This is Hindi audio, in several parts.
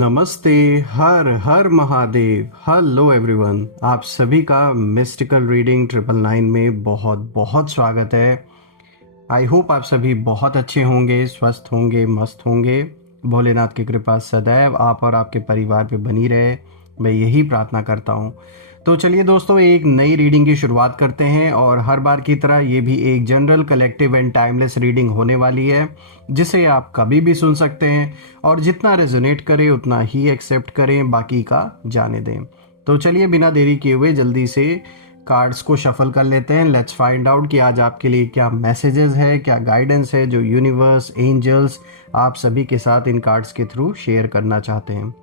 नमस्ते। हर हर महादेव। हेलो एवरीवन, आप सभी का मिस्टिकल रीडिंग 999 में बहुत बहुत स्वागत है। आई होप आप सभी बहुत अच्छे होंगे, स्वस्थ होंगे, मस्त होंगे। भोलेनाथ की कृपा सदैव आप और आपके परिवार पे बनी रहे, मैं यही प्रार्थना करता हूँ। तो चलिए दोस्तों, एक नई रीडिंग की शुरुआत करते हैं और हर बार की तरह ये भी एक general, collective and timeless reading होने वाली है, जिसे आप कभी भी सुन सकते हैं और जितना रेजोनेट करे उतना ही एक्सेप्ट करें, बाकी का जाने दें। तो चलिए बिना देरी किए हुए जल्दी से कार्ड्स को शफल कर लेते हैं। लेट्स फाइंड आउट कि आज आपके लिए क्या मैसेजेस है, क्या गाइडेंस है जो यूनिवर्स, एंजल्स आप सभी के साथ इन कार्ड्स के थ्रू शेयर करना चाहते हैं।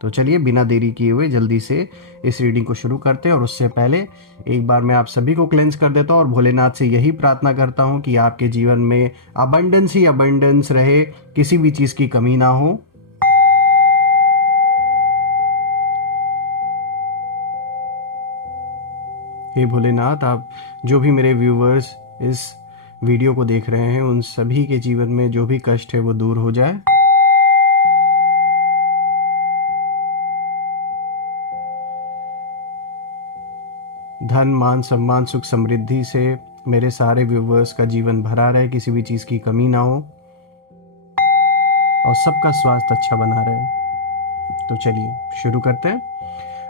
तो चलिए बिना देरी किए हुए जल्दी से इस रीडिंग को शुरू करते हैं और उससे पहले एक बार मैं आप सभी को क्लेंस कर देता हूँ और भोलेनाथ से यही प्रार्थना करता हूँ कि आपके जीवन में अबंडेंस ही अबंडेंस रहे, किसी भी चीज़ की कमी ना हो। हे भोलेनाथ, आप जो भी मेरे व्यूवर्स इस वीडियो को देख रहे हैं उन सभी के जीवन में जो भी कष्ट है वो दूर हो जाए। धन, मान, सम्मान, सुख, समृद्धि से मेरे सारे व्यूवर्स का जीवन भरा रहे, किसी भी चीज़ की कमी ना हो और सबका स्वास्थ्य अच्छा बना रहे। तो चलिए शुरू करते हैं।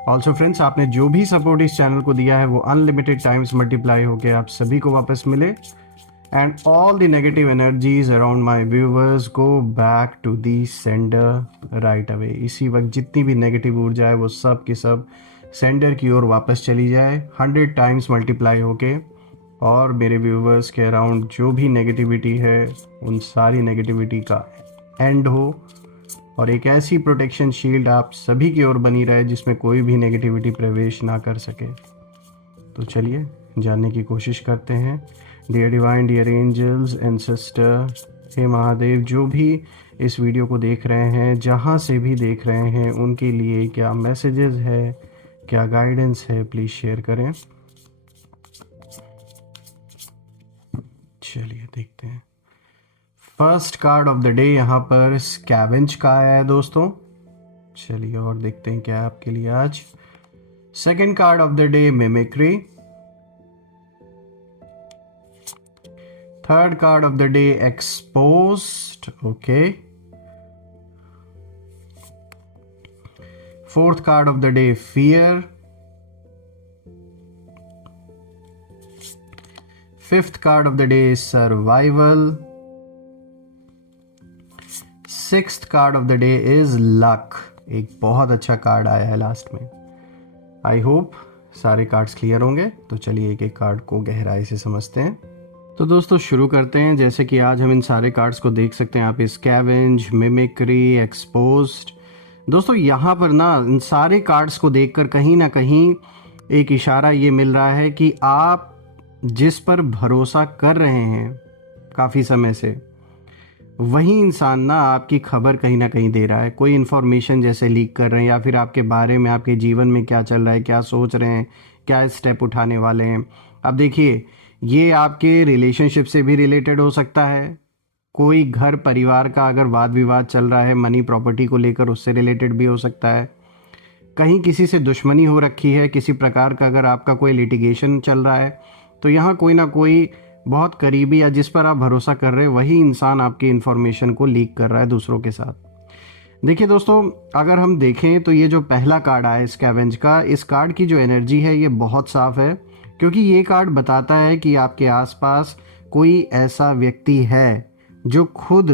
ऑल्सो फ्रेंड्स, आपने जो भी सपोर्ट इस चैनल को दिया है वो अनलिमिटेड टाइम्स मल्टीप्लाई होकर आप सभी को वापस मिले and all the negative energies around my viewers go back to the sender right away. इसी वक्त जितनी भी नेगेटिव ऊर्जा है वो सब की सब सेंडर की ओर वापस चली जाए 100 टाइम्स मल्टीप्लाई होके, और मेरे व्यूवर्स के अराउंड जो भी नेगेटिविटी है उन सारी नेगेटिविटी का एंड हो और एक ऐसी प्रोटेक्शन शील्ड आप सभी की ओर बनी रहे जिसमें कोई भी नेगेटिविटी प्रवेश ना कर सके। तो चलिए जानने की कोशिश करते हैं। Dear divine, dear angels, ancestor, हे महादेव, जो भी इस वीडियो को देख रहे हैं, जहाँ से भी देख रहे हैं, उनके लिए क्या मैसेजेस है, क्या गाइडेंस है, प्लीज़ शेयर करें। चलिए देखते हैं। First card of the day यहाँ पर स्कैवेंज का आया है दोस्तों। चलिए और देखते हैं क्या है आपके लिए आज। Second card of the day mimicry. Third card of the day exposed. Okay. Fourth card of the day fear. Fifth card of the day survival. Sixth card of the day is luck. एक बहुत अच्छा कार्ड आया है लास्ट में। आई होप सारे कार्ड्स क्लियर होंगे। तो चलिए एक एक कार्ड को गहराई से समझते हैं। तो दोस्तों शुरू करते हैं। जैसे कि आज हम इन सारे कार्ड्स को देख सकते हैं, आप स्कैवेंज, मिमिक्री, एक्सपोज्ड। दोस्तों यहाँ पर ना इन सारे कार्ड्स को देखकर कहीं ना कहीं एक इशारा ये मिल रहा है कि आप जिस पर भरोसा कर रहे हैं काफ़ी समय से, वही इंसान ना आपकी खबर कहीं ना कहीं दे रहा है। कोई इन्फॉर्मेशन जैसे लीक कर रहे हैं या फिर आपके बारे में, आपके जीवन में क्या चल रहा है, क्या सोच रहे हैं, क्या स्टेप उठाने वाले हैं। अब देखिए, ये आपके रिलेशनशिप से भी रिलेटेड हो सकता है। कोई घर परिवार का अगर वाद विवाद चल रहा है मनी प्रॉपर्टी को लेकर, उससे रिलेटेड भी हो सकता है। कहीं किसी से दुश्मनी हो रखी है, किसी प्रकार का अगर आपका कोई लिटिगेशन चल रहा है, तो यहाँ कोई ना कोई बहुत करीबी या जिस पर आप भरोसा कर रहे हैं वही इंसान आपकी इन्फॉर्मेशन को लीक कर रहा है दूसरों के साथ। देखिए दोस्तों, अगर हम देखें तो ये जो पहला कार्ड आया स्कैवेंज का, इस कार्ड की जो एनर्जी है ये बहुत साफ है, क्योंकि ये कार्ड बताता है कि आपके आसपास कोई ऐसा व्यक्ति है जो खुद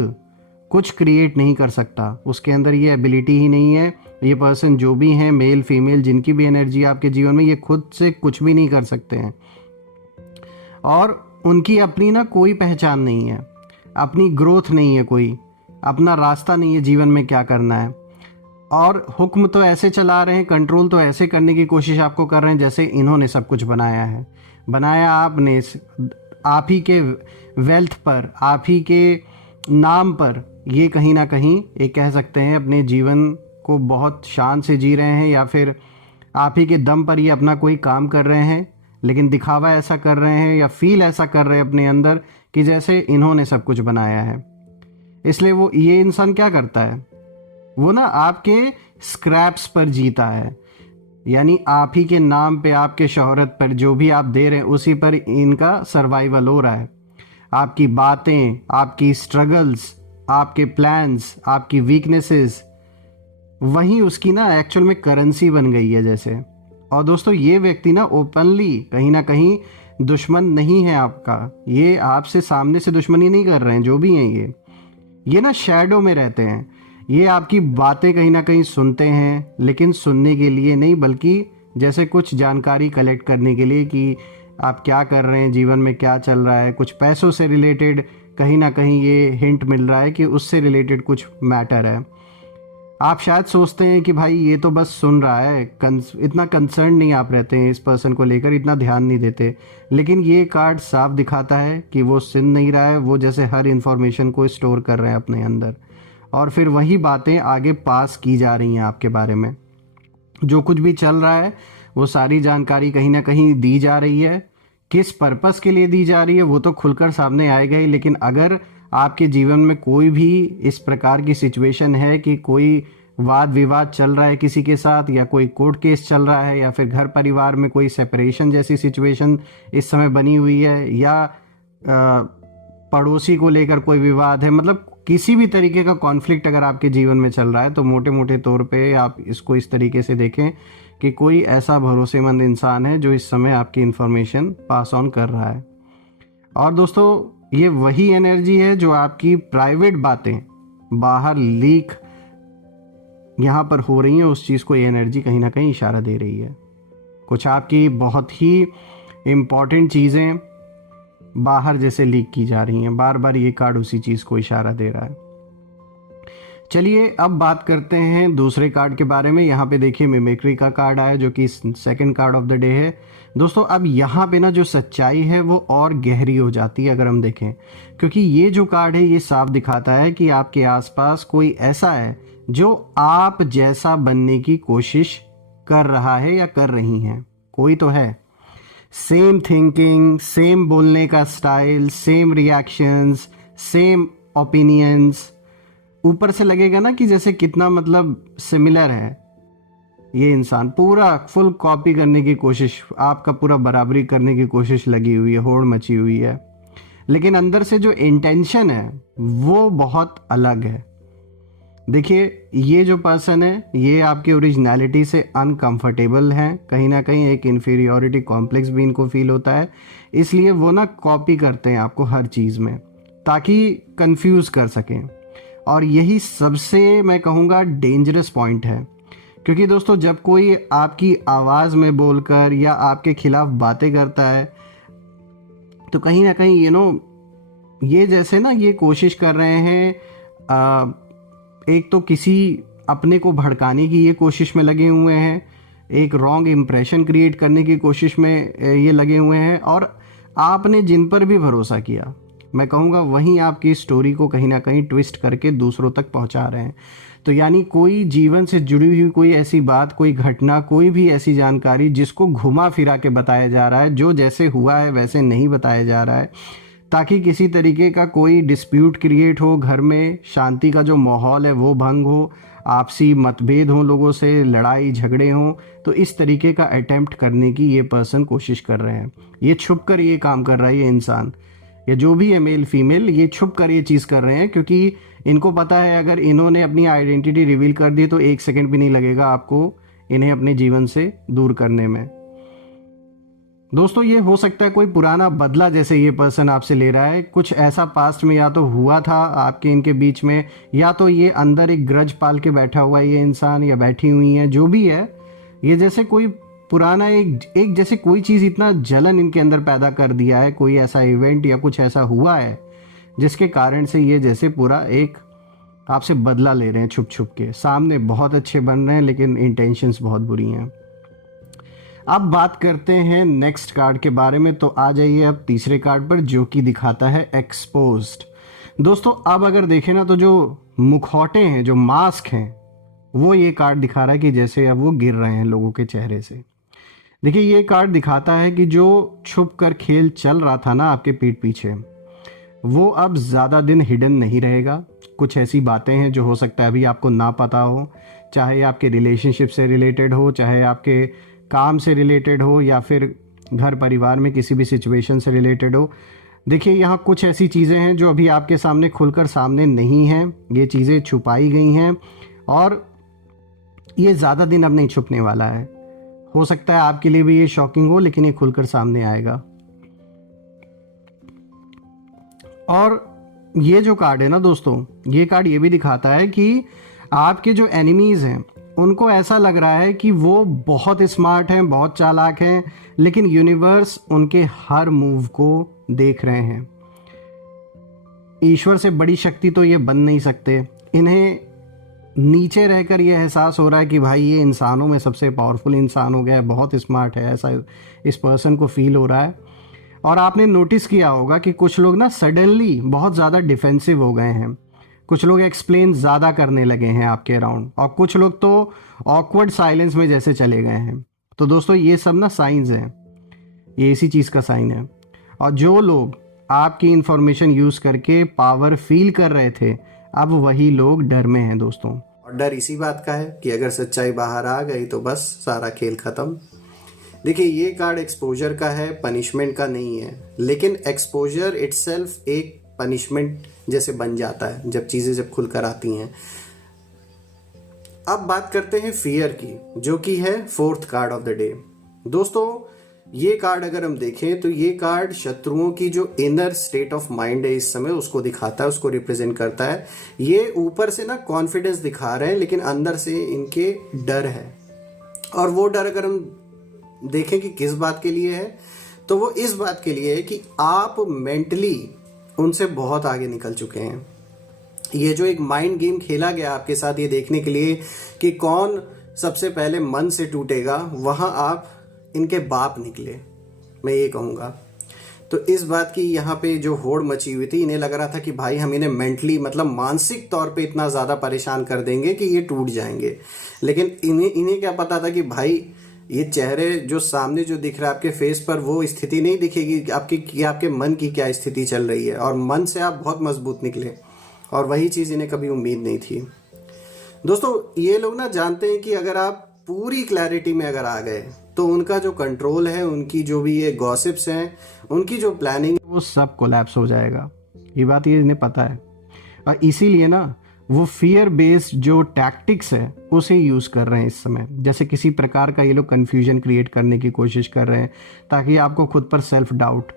कुछ क्रिएट नहीं कर सकता, उसके अंदर ये एबिलिटी ही नहीं है। ये पर्सन जो भी हैं, मेल फीमेल, जिनकी भी एनर्जी आपके जीवन में, ये खुद से कुछ भी नहीं कर सकते हैं और उनकी अपनी ना कोई पहचान नहीं है, अपनी ग्रोथ नहीं है, कोई अपना रास्ता नहीं है जीवन में क्या करना है। और हुक्म तो ऐसे चला रहे हैं, कंट्रोल तो ऐसे करने की कोशिश आपको कर रहे हैं जैसे इन्होंने सब कुछ बनाया है। बनाया आपने, आप ही के वेल्थ पर, आप ही के नाम पर। ये कहीं ना कहीं एक कह सकते हैं अपने जीवन को बहुत शान से जी रहे हैं, या फिर आप ही के दम पर ये अपना कोई काम कर रहे हैं, लेकिन दिखावा ऐसा कर रहे हैं या फील ऐसा कर रहे हैं अपने अंदर कि जैसे इन्होंने सब कुछ बनाया है। इसलिए वो ये इंसान क्या करता है, वो ना आपके स्क्रैप्स पर जीता है, यानी आप ही के नाम पे, आपके शोहरत पर, जो भी आप दे रहे हैं उसी पर इनका सर्वाइवल हो रहा है। आपकी बातें, आपकी स्ट्रगल्स, आपके प्लान्स, आपकी वीकनेसेस, वही उसकी ना एक्चुअल में करेंसी बन गई है जैसे। और दोस्तों ये व्यक्ति ना ओपनली कहीं ना कहीं दुश्मन नहीं है आपका, ये आपसे सामने से दुश्मनी नहीं कर रहे हैं, जो भी हैं ये ना शैडो में रहते हैं। ये आपकी बातें कहीं ना कहीं सुनते हैं, लेकिन सुनने के लिए नहीं, बल्कि जैसे कुछ जानकारी कलेक्ट करने के लिए कि आप क्या कर रहे हैं, जीवन में क्या चल रहा है, कुछ पैसों से रिलेटेड कहीं ना कहीं ये हिंट मिल रहा है कि उससे रिलेटेड कुछ मैटर है। आप शायद सोचते हैं कि भाई ये तो बस सुन रहा है, इतना कंसर्न नहीं आप रहते हैं इस पर्सन को लेकर, इतना ध्यान नहीं देते, लेकिन ये कार्ड साफ दिखाता है कि वो सुन नहीं रहा है, वो जैसे हर इन्फॉर्मेशन को स्टोर कर रहे हैं अपने अंदर, और फिर वही बातें आगे पास की जा रही हैं आपके बारे में। जो कुछ भी चल रहा है वो सारी जानकारी कहीं ना कहीं दी जा रही है। किस पर्पस के लिए दी जा रही है वो तो खुलकर सामने आएगा ही, लेकिन अगर आपके जीवन में कोई भी इस प्रकार की सिचुएशन है कि कोई वाद विवाद चल रहा है किसी के साथ, या कोई कोर्ट केस चल रहा है, या फिर घर परिवार में कोई सेपरेशन जैसी सिचुएशन इस समय बनी हुई है, या पड़ोसी को लेकर कोई विवाद है, मतलब किसी भी तरीके का कॉन्फ्लिक्ट अगर आपके जीवन में चल रहा है, तो मोटे मोटे तौर पे आप इसको इस तरीके से देखें कि कोई ऐसा भरोसेमंद इंसान है जो इस समय आपकी इन्फॉर्मेशन पास ऑन कर रहा है। और दोस्तों ये वही एनर्जी है जो आपकी प्राइवेट बातें बाहर लीक यहाँ पर हो रही हैं, उस चीज़ को ये एनर्जी कहीं ना कहीं इशारा दे रही है। कुछ आपकी बहुत ही इम्पॉर्टेंट चीज़ें बाहर जैसे लीक की जा रही हैं, बार बार ये कार्ड उसी चीज़ को इशारा दे रहा है। चलिए अब बात करते हैं दूसरे कार्ड के बारे में। यहाँ पे देखिए मिमिक्री का कार्ड आया जो कि second card of the day है। दोस्तों अब यहाँ पे ना जो सच्चाई है वो और गहरी हो जाती है अगर हम देखें, क्योंकि ये जो कार्ड है ये साफ दिखाता है कि आपके आसपास कोई ऐसा है जो आप जैसा बनने की कोशिश कर रहा है या कर रही हैं। कोई तो है, सेम थिंकिंग, सेम बोलने का style, same reactions, same opinions. ऊपर से लगेगा ना कि जैसे कितना मतलब सिमिलर है ये इंसान, पूरा फुल कॉपी करने की कोशिश, आपका पूरा बराबरी करने की कोशिश लगी हुई है, होड़ मची हुई है, लेकिन अंदर से जो इंटेंशन है वो बहुत अलग है। देखिए ये जो पर्सन है ये आपकी ओरिजिनलिटी से अनकंफर्टेबल है, कहीं ना कहीं एक इन्फीरियोरिटी कॉम्प्लेक्स भी इनको फील होता है, इसलिए वो ना कॉपी करते हैं आपको हर चीज़ में ताकि कंफ्यूज कर सकें। और यही सबसे मैं कहूँगा डेंजरस पॉइंट है, क्योंकि दोस्तों जब कोई आपकी आवाज़ में बोलकर या आपके खिलाफ बातें करता है तो कहीं ना कहीं ये जैसे ना ये कोशिश कर रहे हैं, एक तो किसी अपने को भड़काने की ये कोशिश में लगे हुए हैं, एक रॉन्ग इम्प्रेशन क्रिएट करने की कोशिश में ये लगे हुए हैं, और आपने जिन पर भी भरोसा किया मैं कहूँगा वहीं आपकी स्टोरी को कहीं ना कहीं ट्विस्ट करके दूसरों तक पहुँचा रहे हैं। तो यानी कोई जीवन से जुड़ी हुई कोई ऐसी बात, कोई घटना, कोई भी ऐसी जानकारी जिसको घुमा फिरा के बताया जा रहा है, जो जैसे हुआ है वैसे नहीं बताया जा रहा है, ताकि किसी तरीके का कोई डिस्प्यूट क्रिएट हो, घर में शांति का जो माहौल है वो भंग हो, आपसी मतभेद हो, लोगों से लड़ाई झगड़े हों, तो इस तरीके का अटेम्प्ट करने की ये पर्सन कोशिश कर रहे हैं। ये छुप कर ये काम कर रहा है, ये इंसान, ये जो भी है मेल फीमेल, ये छुप कर ये चीज़ कर रहे हैं, क्योंकि इनको पता है अगर इन्होंने अपनी आइडेंटिटी रिवील कर दी तो एक सेकंड भी नहीं लगेगा आपको इन्हें अपने जीवन से दूर करने में। दोस्तों ये हो सकता है कोई पुराना बदला जैसे ये पर्सन आपसे ले रहा है, कुछ ऐसा पास्ट में या तो हुआ था आपके इनके बीच में, या तो ये अंदर एक ग्रज पाल के बैठा हुआ है ये इंसान, या बैठी हुई है, जो भी है, ये जैसे कोई पुराना एक जैसे कोई चीज़ इतना जलन इनके अंदर पैदा कर दिया है, कोई ऐसा इवेंट या कुछ ऐसा हुआ है जिसके कारण से ये जैसे पूरा एक आपसे बदला ले रहे हैं छुप छुप के। सामने बहुत अच्छे बन रहे हैं लेकिन इंटेंशंस बहुत बुरी हैं। अब बात करते हैं नेक्स्ट कार्ड के बारे में, तो आ जाइए अब तीसरे कार्ड पर जो कि दिखाता है एक्सपोज्ड। दोस्तों अब अगर देखें ना तो जो मुखौटे हैं, जो मास्क हैं, वो ये कार्ड दिखा रहा है कि जैसे अब वो गिर रहे हैं लोगों के चेहरे से। देखिए ये कार्ड दिखाता है कि जो छुप कर खेल चल रहा था ना आपके पीठ पीछे, वो अब ज़्यादा दिन हिडन नहीं रहेगा। कुछ ऐसी बातें हैं जो हो सकता है अभी आपको ना पता हो, चाहे आपके रिलेशनशिप से रिलेटेड हो, चाहे आपके काम से रिलेटेड हो, या फिर घर परिवार में किसी भी सिचुएशन से रिलेटेड हो। देखिए यहाँ कुछ ऐसी चीज़ें हैं जो अभी आपके सामने खुलकर सामने नहीं हैं, ये चीज़ें छुपाई गई हैं और ये ज़्यादा दिन अब नहीं छुपने वाला है। हो सकता है आपके लिए भी ये शॉकिंग हो, लेकिन ये खुलकर सामने आएगा। और ये जो कार्ड है ना दोस्तों, ये कार्ड ये भी दिखाता है कि आपके जो एनिमीज़ हैं उनको ऐसा लग रहा है कि वो बहुत स्मार्ट हैं, बहुत चालाक हैं, लेकिन यूनिवर्स उनके हर मूव को देख रहे हैं। ईश्वर से बड़ी शक्ति तो ये बन नहीं सकते। इन्हें नीचे रहकर ये एहसास हो रहा है कि भाई ये इंसानों में सबसे पावरफुल इंसान हो गया है, बहुत स्मार्ट है, ऐसा इस पर्सन को फील हो रहा है। और आपने नोटिस किया होगा कि कुछ लोग ना सडनली बहुत ज़्यादा डिफेंसिव हो गए हैं, कुछ लोग एक्सप्लेन ज़्यादा करने लगे हैं आपके अराउंड, और कुछ लोग तो ऑकवर्ड साइलेंस में जैसे चले गए हैं। तो दोस्तों ये सब ना साइंस हैं, ये इसी चीज़ का साइन है। और जो लोग आपकी इंफॉर्मेशन यूज़ करके पावर फील कर रहे थे, अब वही लोग डर में हैं दोस्तों। और डर इसी बात का है कि अगर सच्चाई बाहर आ गई तो बस सारा खेल खत्म। देखिए ये कार्ड एक्सपोजर का है, पनिशमेंट का नहीं है, लेकिन एक्सपोजर इटसेल्फ एक पनिशमेंट जैसे बन जाता है जब चीज़ें जब खुलकर आती हैं। अब बात करते हैं फियर की, जो कि है 4th card of the day. दोस्तों ये कार्ड अगर हम देखें तो ये कार्ड शत्रुओं की जो इनर स्टेट ऑफ माइंड है इस समय उसको दिखाता है, उसको रिप्रेजेंट करता है। ये ऊपर से ना कॉन्फिडेंस दिखा रहे हैं, लेकिन अंदर से इनके डर है। और वो डर अगर हम देखें कि किस बात के लिए है, तो वो इस बात के लिए है कि आप मेंटली उनसे बहुत आगे निकल चुके हैं। ये जो एक माइंड गेम खेला गया आपके साथ ये देखने के लिए कि कौन सबसे पहले मन से टूटेगा, वहां आप इनके बाप निकले, मैं ये कहूँगा। तो इस बात की यहाँ पे जो होड़ मची हुई थी, इन्हें लग रहा था कि भाई हम इन्हें मेंटली मतलब मानसिक तौर पे इतना ज़्यादा परेशान कर देंगे कि ये टूट जाएंगे। लेकिन इन्हें क्या पता था कि भाई ये चेहरे जो सामने जो दिख रहा है आपके फेस पर, वो स्थिति नहीं दिखेगी आपकी कि आपके मन की क्या स्थिति चल रही है, और मन से आप बहुत मजबूत निकले। और वही चीज़ इन्हें कभी उम्मीद नहीं थी। दोस्तों ये लोग ना जानते हैं कि अगर आप पूरी क्लैरिटी में अगर आ गए तो उनका जो कंट्रोल है, उनकी जो भी ये गॉसिप्स हैं, उनकी जो प्लानिंग, वो सब कोलैप्स हो जाएगा। ये बात ये इन्हें पता है, और इसीलिए ना वो फियर बेस्ड जो टैक्टिक्स है उसे यूज़ कर रहे हैं इस समय। जैसे किसी प्रकार का ये लोग कन्फ्यूजन क्रिएट करने की कोशिश कर रहे हैं, ताकि आपको खुद पर सेल्फ डाउट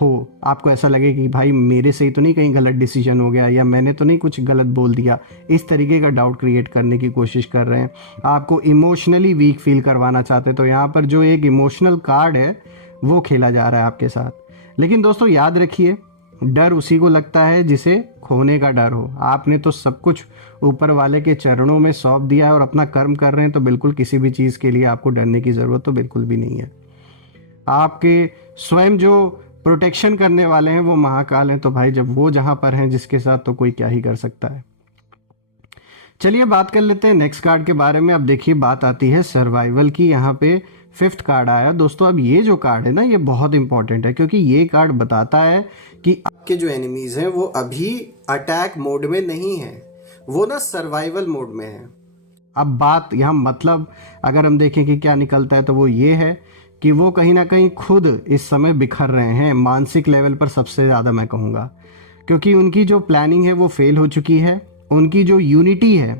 हो, आपको ऐसा लगे कि भाई मेरे से ही तो नहीं कहीं गलत डिसीजन हो गया, या मैंने तो नहीं कुछ गलत बोल दिया। इस तरीके का डाउट क्रिएट करने की कोशिश कर रहे हैं, आपको इमोशनली वीक फील करवाना चाहते हैं। तो यहाँ पर जो एक इमोशनल कार्ड है वो खेला जा रहा है आपके साथ। लेकिन दोस्तों याद रखिए, डर उसी को लगता है जिसे खोने का डर हो। आपने तो सब कुछ ऊपर वाले के चरणों में सौंप दिया है और अपना कर्म कर रहे हैं, तो बिल्कुल किसी भी चीज़ के लिए आपको डरने की ज़रूरत तो बिल्कुल भी नहीं है। आपके स्वयं जो प्रोटेक्शन करने वाले हैं वो महाकाल हैं, तो भाई जब वो जहाँ पर हैं जिसके साथ, तो कोई क्या ही कर सकता है। चलिए बात कर लेते हैं नेक्स्ट कार्ड के बारे में। अब देखिए बात आती है सर्वाइवल की। यहाँ पे 5th कार्ड आया दोस्तों। अब ये जो कार्ड है ना, ये बहुत इंपॉर्टेंट है, क्योंकि ये कार्ड बताता है कि आपके जो एनिमीज हैं वो अभी अटैक मोड में नहीं है, वो ना सर्वाइवल मोड में है। अब बात यहाँ मतलब अगर हम देखें कि क्या निकलता है, तो वो ये है कि वो कहीं ना कहीं खुद इस समय बिखर रहे हैं मानसिक लेवल पर, सबसे ज़्यादा मैं कहूँगा, क्योंकि उनकी जो प्लानिंग है वो फेल हो चुकी है। उनकी जो यूनिटी है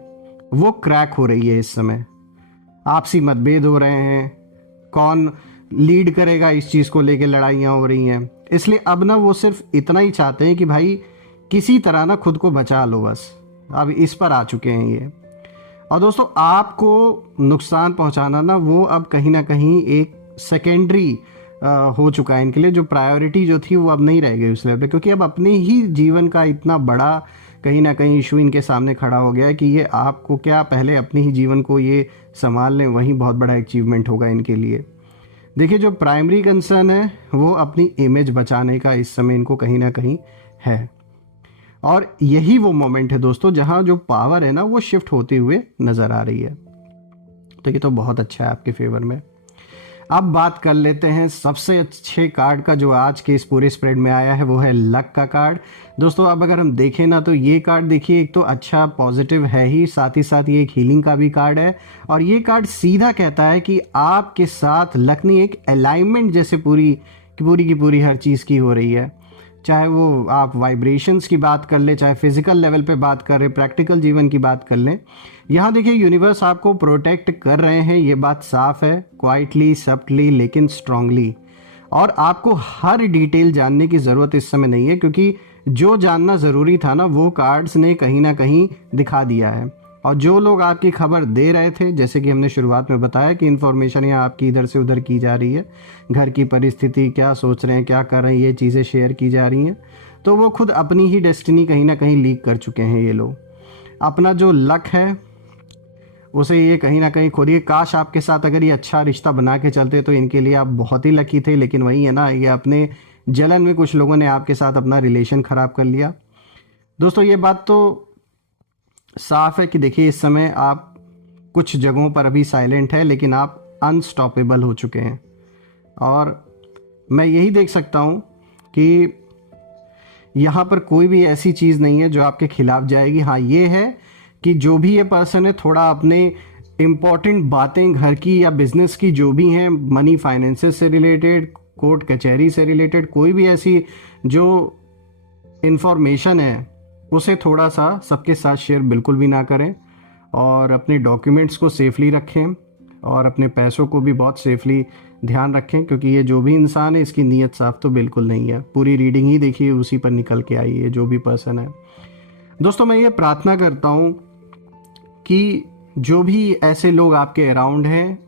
वो क्रैक हो रही है इस समय। आपसी मतभेद हो रहे हैं, कौन लीड करेगा इस चीज़ को लेके लड़ाइयाँ हो रही हैं। इसलिए अब ना वो सिर्फ इतना ही चाहते हैं कि भाई किसी तरह ना खुद को बचा लो, बस अब इस पर आ चुके हैं ये। और दोस्तों आपको नुकसान पहुंचाना ना वो अब कहीं ना कहीं एक सेकेंडरी हो चुका है इनके लिए। जो प्रायोरिटी जो थी वो अब नहीं रह गई उस लेवल पे, क्योंकि अब अपने ही जीवन का इतना बड़ा कहीं ना कहीं इशू इनके सामने खड़ा हो गया है कि ये आपको क्या, पहले अपने ही जीवन को ये संभाल लें, वही बहुत बड़ा अचीवमेंट होगा इनके लिए। देखिए जो प्राइमरी कंसर्न है वो अपनी इमेज बचाने का इस समय इनको कहीं ना कहीं है, और यही वो मोमेंट है दोस्तों जहां जो पावर है ना वो शिफ्ट होते हुए नजर आ रही है। तो ये तो बहुत अच्छा है आपके फेवर में। अब बात कर लेते हैं सबसे अच्छे कार्ड का जो आज के इस पूरे स्प्रेड में आया है, वो है लक का कार्ड। दोस्तों अब अगर हम देखें ना तो ये कार्ड देखिए, एक तो अच्छा पॉजिटिव है ही, साथ ही साथ ये एक हीलिंग का भी कार्ड है। और ये कार्ड सीधा कहता है कि आपके साथ लक नहीं, एक अलाइनमेंट जैसे पूरी की पूरी हर चीज़ की हो रही है। चाहे वो आप वाइब्रेशंस की बात कर ले, चाहे फिजिकल लेवल पे बात कर रहे, प्रैक्टिकल जीवन की बात कर लें, यहाँ देखिए यूनिवर्स आपको प्रोटेक्ट कर रहे हैं, ये बात साफ है, क्वाइटली, सब्टली, लेकिन स्ट्रांगली। और आपको हर डिटेल जानने की ज़रूरत इस समय नहीं है, क्योंकि जो जानना ज़रूरी था ना वो कार्ड्स ने कहीं ना कहीं दिखा दिया है। और जो लोग आपकी खबर दे रहे थे, जैसे कि हमने शुरुआत में बताया कि इन्फॉर्मेशन यहाँ आपकी इधर से उधर की जा रही है, घर की परिस्थिति, क्या सोच रहे हैं, क्या कर रहे हैं, ये चीज़ें शेयर की जा रही हैं, तो वो खुद अपनी ही डेस्टिनी कहीं ना कहीं लीक कर चुके हैं ये लोग। अपना जो लक है उसे ये कहीं ना कहीं खुद ही, काश आपके साथ अगर ये अच्छा रिश्ता बना के चलते तो इनके लिए आप बहुत ही लकी थे, लेकिन वही है ना, ये अपने जलन में कुछ लोगों ने आपके साथ अपना रिलेशन ख़राब कर लिया। दोस्तों ये बात तो साफ है कि देखिए इस समय आप कुछ जगहों पर अभी साइलेंट है, लेकिन आप अनस्टॉपेबल हो चुके हैं। और मैं यही देख सकता हूँ कि यहाँ पर कोई भी ऐसी चीज़ नहीं है जो आपके खिलाफ जाएगी। हाँ ये है कि जो भी ये पर्सन है थोड़ा अपने इम्पॉर्टेंट बातें घर की या बिजनेस की जो भी हैं, मनी फाइनेंसेस से रिलेटेड, कोर्ट कचहरी से रिलेटेड, कोई भी ऐसी जो इंफॉर्मेशन है उसे थोड़ा सा सबके साथ शेयर बिल्कुल भी ना करें। और अपने डॉक्यूमेंट्स को सेफली रखें और अपने पैसों को भी बहुत सेफली ध्यान रखें, क्योंकि ये जो भी इंसान है इसकी नीयत साफ तो बिल्कुल नहीं है। पूरी रीडिंग ही देखिए उसी पर निकल के आई है, जो भी पर्सन है। दोस्तों मैं ये प्रार्थना करता हूँ कि जो भी ऐसे लोग आपके अराउंड हैं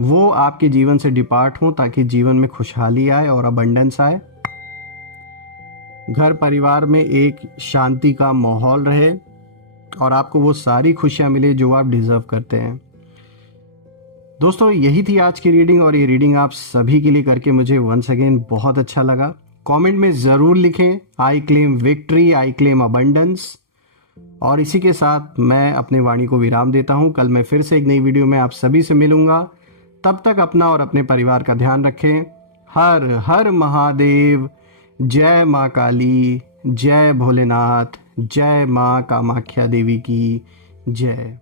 वो आपके जीवन से डिपार्ट हों, ताकि जीवन में खुशहाली आए और अबंडेंस आए, घर परिवार में एक शांति का माहौल रहे और आपको वो सारी खुशियां मिले जो आप डिजर्व करते हैं। दोस्तों यही थी आज की रीडिंग, और ये रीडिंग आप सभी के लिए करके मुझे वंस अगेन बहुत अच्छा लगा। कमेंट में ज़रूर लिखें, I claim victory, I claim abundance. और इसी के साथ मैं अपने वाणी को विराम देता हूँ। कल मैं फिर से एक नई वीडियो में आप सभी से मिलूंगा। तब तक अपना और अपने परिवार का ध्यान रखें। हर हर महादेव। जय माँ काली, जय भोलेनाथ, जय माँ कामाख्या देवी की जय।